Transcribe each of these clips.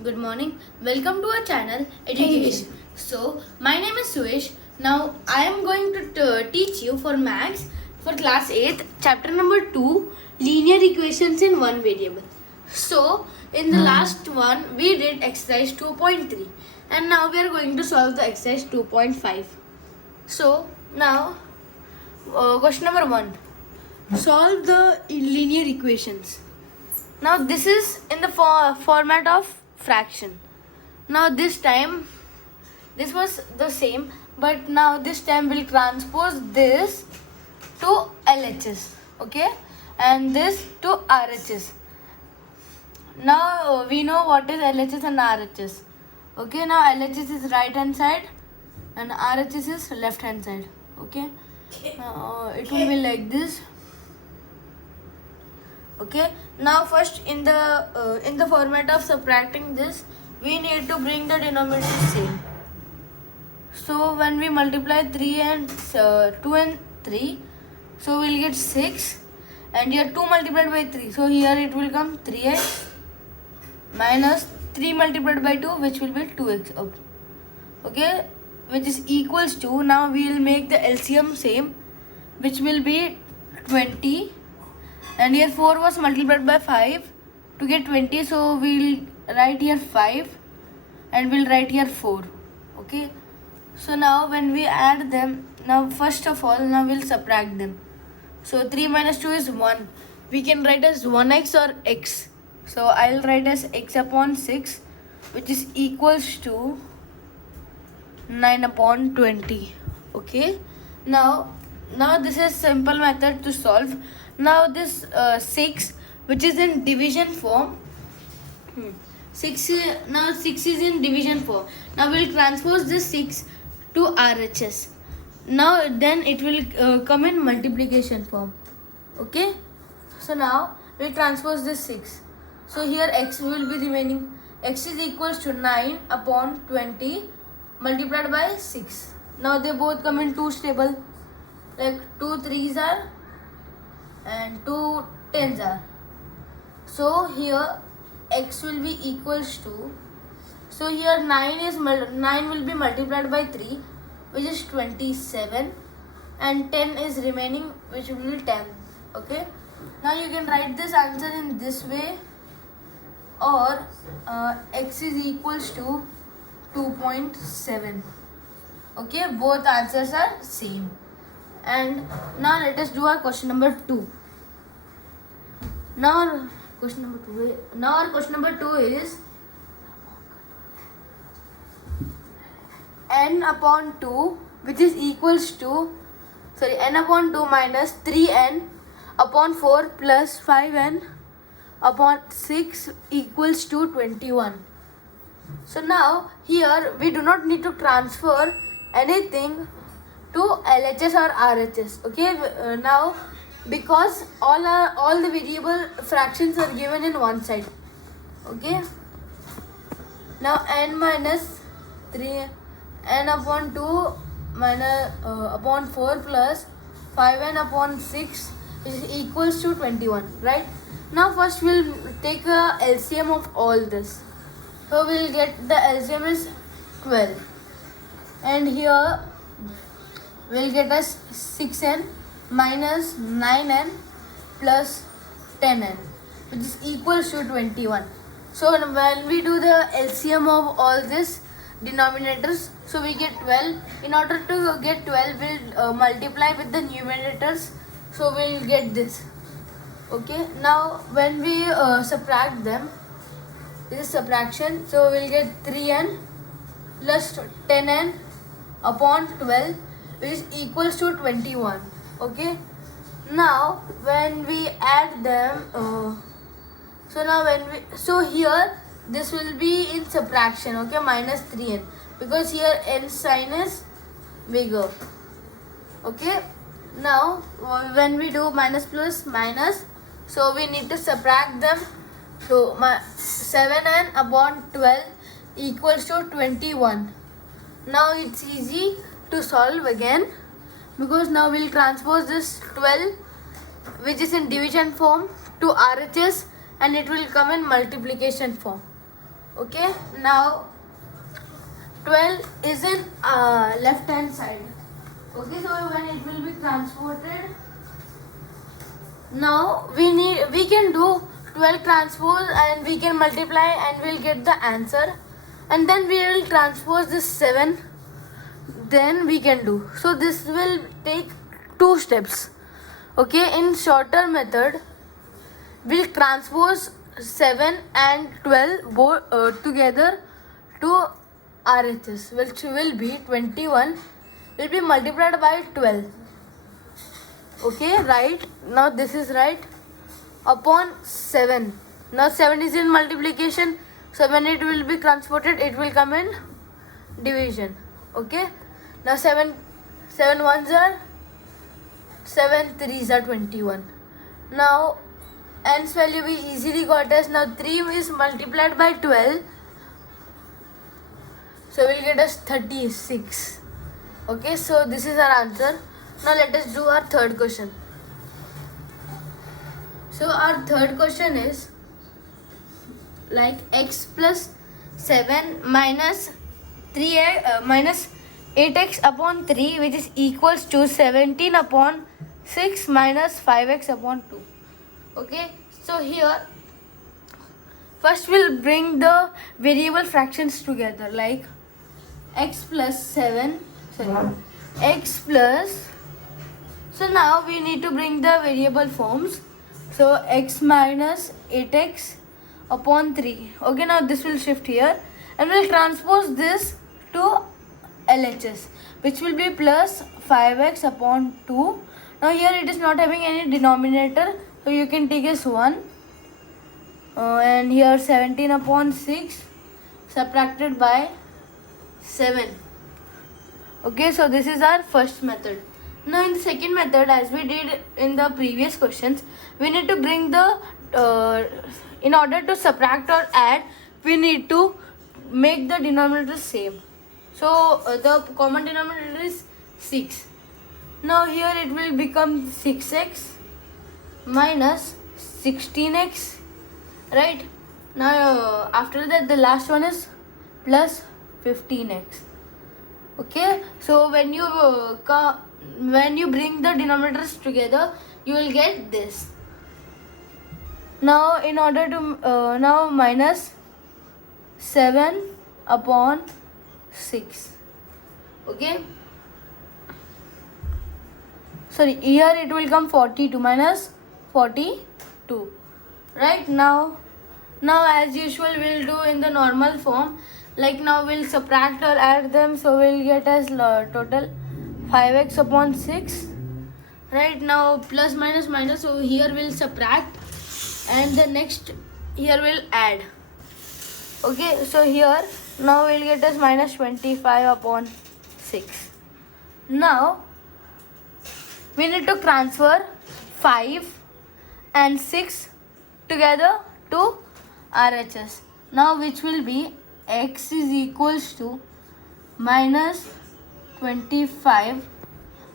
Good morning. Welcome to our channel Education. So, my name is Suesh. Now, I am going to teach you for Maths for class 8, chapter number 2, linear equations in one variable. So, in the last one, we did exercise 2.3 and now we are going to solve the exercise 2.5. So, now, question number 1. Solve the linear equations. Now this is in the format of fraction. Now this time, this was the same, but now this time we'll transpose this to LHS, okay, and this to RHS. Now we know what is LHS and RHS. Okay, now LHS is right hand side and RHS is left hand side. Okay, it will be like this. Okay, now first in the format of subtracting this, we need to bring the denominator same. So when we multiply 3 and 2 and 3, so we'll get 6, and here 2 multiplied by 3, so here it will come 3x minus 3 multiplied by 2, which will be 2x. Okay, which is equals to, now we will make the LCM same, which will be 20. And here 4 was multiplied by 5 to get 20, so we'll write here 5 and we'll write here 4. Okay, so now when we add them, now first of all, now we'll subtract them. So 3 minus 2 is 1. We can write as 1x or x. So I'll write as x upon 6, which is equals to 9 upon 20. Okay, now this is simple method to solve. Now this 6, which is in division form, 6 is in division form. Now we'll transpose this 6 to RHS. Now then it will come in multiplication form. Okay, so now we'll transpose this 6. So here x will be remaining. X is equals to 9 upon 20 multiplied by 6. Now they both come in 2's table, like 2 3's are and 2 10's are. So here x will be equals to, so here 9 will be multiplied by 3, which is 27, and 10 is remaining, which will be 10. Okay, now you can write this answer in this way, or x is equals to 2.7. Okay, both answers are same. And now let us do our question number 2. Now our question number 2 is n upon 2, which is equals to, n upon 2 minus 3n upon 4 plus 5n upon 6 equals to 21. So now here we do not need to transfer anything to LHS or RHS. Okay, now because all the variable fractions are given in one side. Okay, now n minus 3, n upon 2 minus upon 4 plus 5n upon 6 is equals to 21, right? Now first we'll take a LCM of all this. So we'll get the LCM is 12, and here we'll get us 6n minus 9n plus 10n, which is equals to 21. So when we do the LCM of all these denominators, so we get 12. In order to get 12, we'll multiply with the numerators, so we'll get this. Okay, now when we subtract them, this is subtraction, so we'll get 3n plus 10n upon 12, which is equals to 21. Okay, now when we add them, so here this will be in subtraction. Okay, minus 3n, because here n sign is bigger. Okay, now when we do minus plus minus, so we need to subtract them. So 7n upon 12 equals to 21. Now it's easy to solve again, because now we'll transpose this 12, which is in division form, to RHS, and it will come in multiplication form. Okay, now 12 is in left hand side. Okay, so when it will be transported, now we can do 12 transpose and we can multiply and we'll get the answer, and then we will transpose this 7, then we can do. So this will take 2 steps. Okay, in shorter method we'll transpose 7 and 12 both together to RHS, which will be 21 will be multiplied by 12. Okay, right, now this is right, upon 7. Now 7 is in multiplication, so when it will be transported it will come in division. Okay, now 7 ones are 7 3s are 21. Now n's value we easily got as, now 3 is multiplied by 12, so we'll get us 36. Okay, so this is our answer. Now let us do our third question. So our third question is like x plus 7 minus 8x upon 3, which is equals to 17 upon 6 minus 5x upon 2. Okay, so here first we'll bring the variable fractions together, like x plus 7, x plus, so now we need to bring the variable forms. So x minus 8x upon 3. Okay, now this will shift here and we'll transpose this to LHS, which will be plus 5x upon 2. Now here it is not having any denominator, so you can take as 1. And here 17 upon 6 subtracted by 7. Okay, so this is our first method. Now in the second method, as we did in the previous questions, we need to bring the in order to subtract or add, we need to make the denominator same. So the common denominator is 6. Now here it will become 6x minus 16x, right? Now after that the last one is plus 15x. Okay, so when you bring the denominators together, you will get this. Now in order to now minus 7 upon 6. Okay, sorry, here it will come 42 minus 42. Right, now as usual we'll do in the normal form, like now we'll subtract or add them, so we'll get as total 5x upon 6. Right, now plus minus minus, so here we'll subtract and the next here we'll add. Okay, so here now we'll get as minus 25 upon 6. Now we need to transfer 5 and 6 together to RHS. Now which will be x is equals to minus 25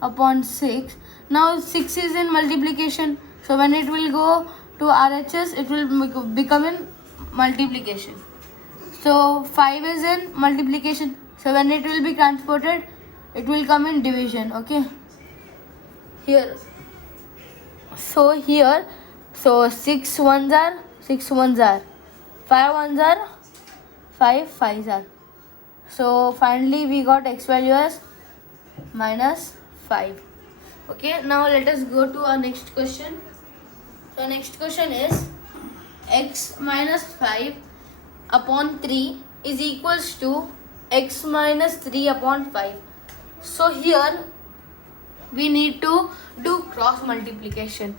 upon 6. Now 6 is in multiplication, so when it will go to RHS it will become in multiplication. So 5 is in multiplication, so when it will be transported it will come in division. Okay, here, so here, so 6 ones are 6 ones are, 5 ones are 5 5s are. So finally we got x value as minus 5. Okay, now let us go to our next question. So next question is x minus 5 upon 3 is equals to x minus 3 upon 5. So here we need to do cross multiplication,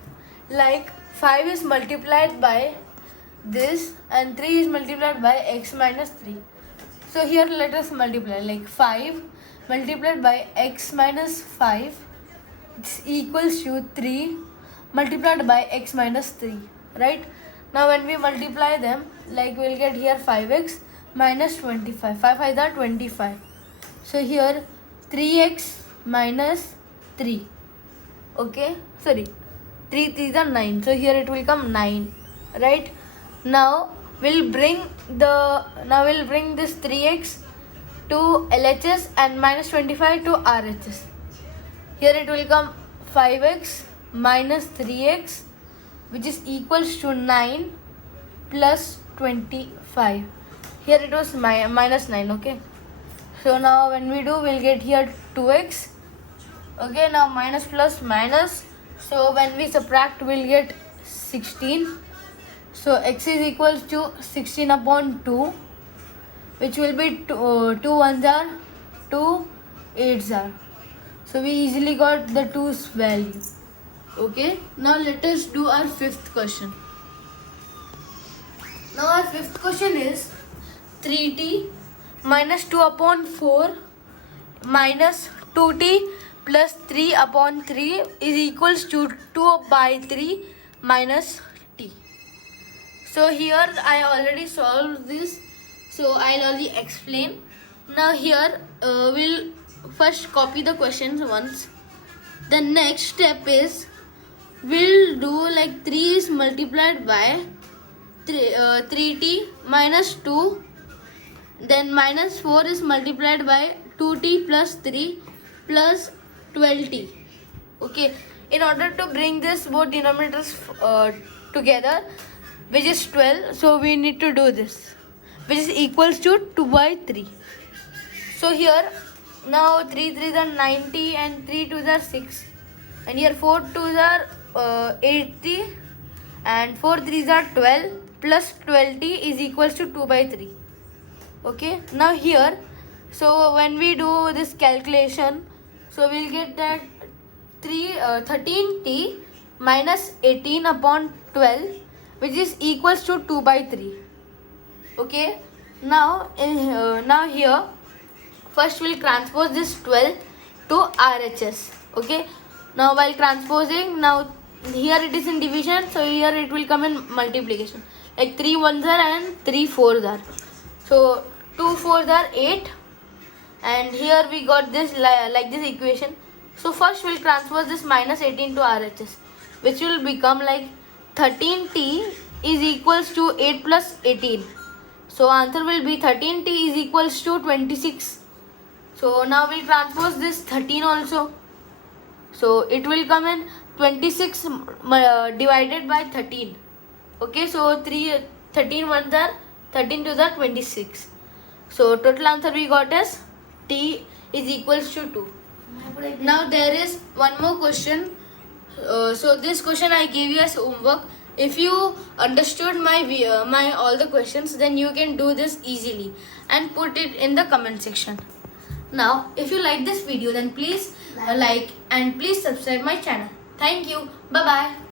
like 5 is multiplied by this and 3 is multiplied by x minus 3. So here let us multiply, like 5 multiplied by x minus 5 is equals to 3 multiplied by x minus 3, right? Now when we multiply them, like we'll get here 5x minus 25, 5 5 are 25. So here 3x minus 3. Okay, sorry, 3 3s are 9, so here it will come 9, right? Now we'll bring this 3x to LHS and minus 25 to RHS. Here it will come 5x minus 3x, which is equals to 9 plus 25. Here it was minus 9. Okay, so now when we do, we'll get here 2x. Okay, now minus plus minus, so when we subtract, we'll get 16. So x is equals to 16 upon 2, which will be 2 ones are 2 8s are. So we easily got the 2's value. Okay, now let us do our fifth question. Now our fifth question is 3t minus 2 upon 4 minus 2t plus 3 upon 3 is equals to 2 by 3 minus t. So here I already solved this, so I'll only explain. Now here we'll first copy the questions once. The next step is we'll do like 3 is multiplied by 3t minus 2, then minus 4 is multiplied by 2t plus 3 plus 12t. Okay, in order to bring this both denominators together, which is 12, so we need to do this, which is equals to 2 by 3. So here now 3 3s are 90 and 3 2s are 6, and here 4 2s are 80 and 4 3s are 12 plus 12t is equals to 2 by 3. Okay, now here, so when we do this calculation, so we'll get that 13t minus 18 upon 12, which is equals to 2 by 3. Okay, now here first we'll transpose this 12 to RHS. Okay, now while transposing, now here it is in division, so here it will come in multiplication, like 3 1s are and 3 4s are. So 2 4s are 8, and here we got this like this equation. So first we'll transpose this minus 18 to RHS, which will become like 13t is equals to 8 plus 18. So answer will be 13t is equals to 26. So now we'll transpose this 13 also. So it will come in 26 divided by 13. Okay, so 13 ones are 13 to the 26. So total answer we got is t is equals to 2. Now there is one more question. So this question I gave you as homework. If you understood my all the questions, then you can do this easily and put it in the comment section. Now if you like this video, then please like and please subscribe my channel. Thank you. Bye bye.